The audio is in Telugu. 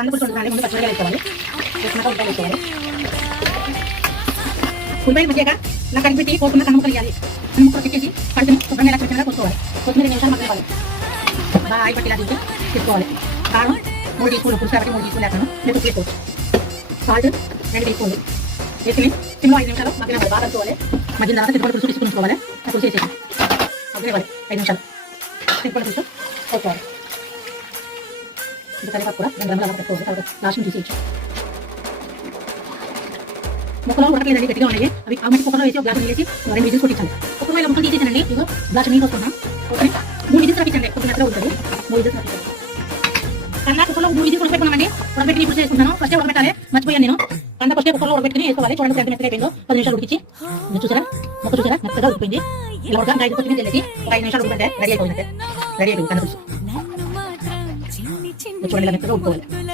కందిపులుసు వండుకోవాలి. ముందు పచ్చిమిరపకాయలు వేసుకోవాలి. వేసుకున్నాక ఉల్లిపాయలు వేసుకోవాలి. ఉల్లిపాయలు మధ్యగా ఇలా కలిపెట్టి కోసుకున్న కన్నుముక్కలు వేయాలి. కన్నుముక్కలు తిప్పేసి కడుపుని శుభ్రంగా ఇలా చిన్నగా కోసుకోవాలి. కొత్తిమీర 2 నిమిషాలు మగ్గనివ్వాలి. బాగా ఆయిల్ పట్టి ఇలా తీసి తీసుకోవాలి. కారం 3 టీ స్పూన్లు, పులుసు కాబట్టి 3 టీ స్పూన్లు వేస్తాను. మీరు ఉప్పు వేసుకోవచ్చు. సాల్ట్ 2 టీ స్పూన్లు వేసుకుని సిమ్లో 5 నిమిషాలు మగ్గినవ్వాలి. బాగా కలుపుకోవాలి. మగ్గిన తర్వాత చింతపండు పులుసు తీసుకుని ఆ పులుసు వేసేసి మగ్గనివ్వాలి 5 నిమిషాలు. చింతపండు పులుసు పోసుకోవాలి. ఇంకా కరివేపాకు కూడా 2 గ్రాములు అలా పెట్టుకోవాలి. తర్వాత లాస్ట్ తీసేయచ్చు. ముక్కలు ఉడకలేదండి, గట్టిగా ఉన్నాయి. అవి ఆ మట్టి కుక్కర్లో వేసి ఒక గ్లాసు వేసి 2 విజిల్స్ కొట్టించాలి. కుక్కర్లో ముక్కలు తీసేసానండి. ఇదిగో గ్లాసు నీళ్ళు వస్తున్నాం. 3 విజిల్స్ రప్పించండి. కొంచెం మెత్తగా ఉంటుంది. 3 విజిల్స్ రప్పించండి. కన్నా కుక్కర్లో 3 విజిల్స్ ఉడకపెట్టుకున్నామండి. ఉడకబెట్టి ఇప్పుడు చేసుకుంటాను. ఫస్ట్ ఉడకబెట్టాలి, మర్చిపోయాను నేను. కన్నా ఫస్ట్ కుక్కర్లో ఉడకబెట్టుకుని వేసుకోవాలి. చూడండి ఎంత మెత్తగా అయిపోయిందో. 10 నిమిషాలు ఉడికించి చూసారా, ముక్క చూసారా మెత్తగా ఉడికిపోయింది. ఇలా ఉడక 5 కొత్తిమీర చల్లేసి ఒక 5 నిమిషాలు ఉడకంటే రెడీ అయిపోయిందంటే. రెడీ అయిపోయింది కన్నా పులుసు. చూడండి ఇలా మెత్తగా ఉడుకోవాలి.